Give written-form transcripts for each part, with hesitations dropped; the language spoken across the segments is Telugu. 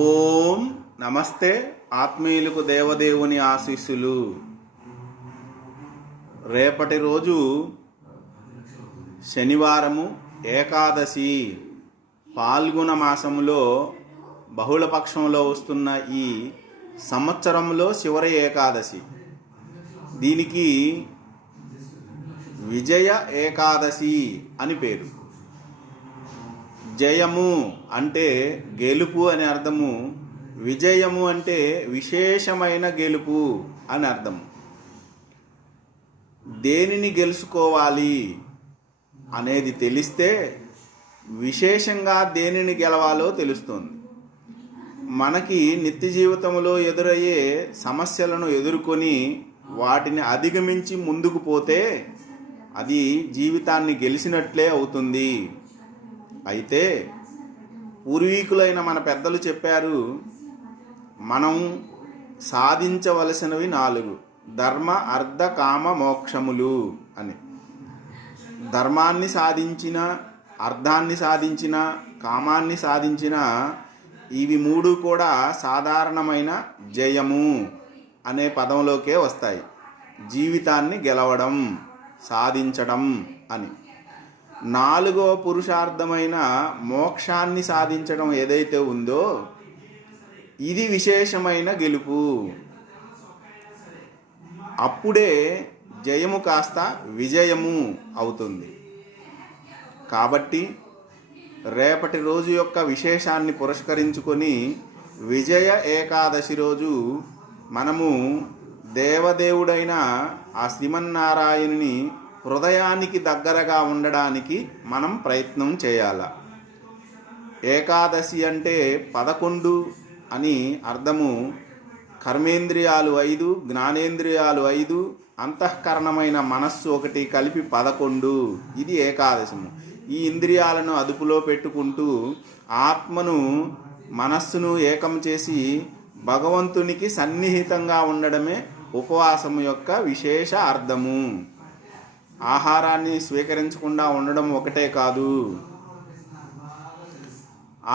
ఓం నమస్తే. ఆత్మీయులకు దేవదేవుని ఆశీస్సులు. రేపటి రోజు శనివారము, ఏకాదశి. పాల్గొన మాసములో బహుళపక్షంలో వస్తున్న ఈ సంవత్సరంలో చివరి ఏకాదశి. దీనికి విజయ ఏకాదశి అని పేరు. జయము అంటే గెలుపు అని అర్థము, విజయము అంటే విశేషమైన గెలుపు అని అర్థము. దేనిని గెలుచుకోవాలి అనేది తెలిస్తే విశేషంగా దేనిని గెలవాలో తెలుస్తుంది. మనకి నిత్య జీవితంలో ఎదురయ్యే సమస్యలను ఎదుర్కొని వాటిని అధిగమించి ముందుకు పోతే అది జీవితాన్ని గెలిచినట్లే అవుతుంది. అయితే పూర్వీకులైన మన పెద్దలు చెప్పారు, మనం సాధించవలసినవి 4: ధర్మ, అర్థ, కామ, మోక్షములు అని. ధర్మాన్ని సాధించిన, అర్థాన్ని సాధించిన, కామాన్ని సాధించిన ఇవి 3 కూడా సాధారణమైన జయము అనే పదంలోకే వస్తాయి. జీవితాన్ని గెలవడం, సాధించడం అని. 4వ పురుషార్థమైన మోక్షాన్ని సాధించడం ఏదైతే ఉందో ఇది విశేషమైన గెలుపు. అప్పుడే జయము కాస్త విజయము అవుతుంది. కాబట్టి రేపటి రోజు యొక్క విశేషాన్ని పురస్కరించుకొని విజయ ఏకాదశి రోజు మనము దేవదేవుడైన ఆ శ్రీమన్నారాయణుని హృదయానికి దగ్గరగా ఉండడానికి మనం ప్రయత్నం చేయాలి. ఏకాదశి అంటే 11 అని అర్థము. కర్మేంద్రియాలు 5, జ్ఞానేంద్రియాలు 5, అంతఃకరణమైన మనస్సు 1 కలిపి 11. ఇది ఏకాదశము. ఈ ఇంద్రియాలను అదుపులో పెట్టుకుంటూ ఆత్మను, మనస్సును ఏకం చేసి భగవంతునికి సన్నిహితంగా ఉండడమే ఉపవాసము యొక్క విశేష అర్థము. ఆహారాన్ని స్వీకరించకుండా ఉండడం ఒకటే కాదు,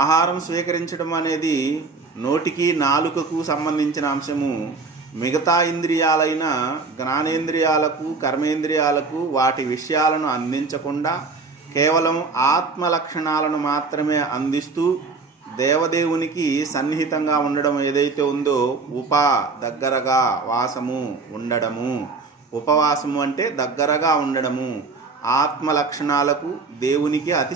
ఆహారం స్వీకరించడం అనేది నోటికి, నాలుకకు సంబంధించిన అంశము. మిగతా ఇంద్రియాలైన జ్ఞానేంద్రియాలకు, కర్మేంద్రియాలకు వాటి విషయాలను అందించకుండా కేవలం ఆత్మ లక్షణాలను మాత్రమే అందిస్తూ దేవదేవునికి సన్నిహితంగా ఉండడం ఏదైతే ఉందో దగ్గరగా వాసము, ఉండడము. ఉపవాసము అంటే దగ్గరగా ఉండడము. ఆత్మ లక్షణాలకు దేవునికి అతి